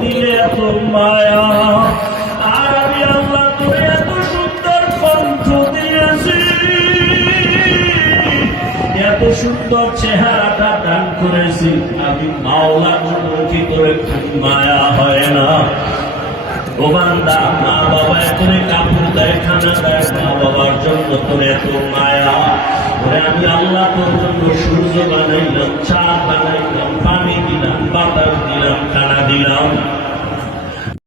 দিলে এত মায়া। আর আমি আল্লাহ তোরে এত সুন্দর কণ্ঠ দিয়েছি। এত সুন্দর চেহারাটা দান করেছি, আমি মাওলা কি করে মায়া হয় না। ও বান্দা, মা বাবা এখন কাপড় দেয়, খানা দেয়, মা বাবার জন্য তোর এত মায়া। আমি আল্লাহ তোর জন্য সূর্য বানাইলাম চা não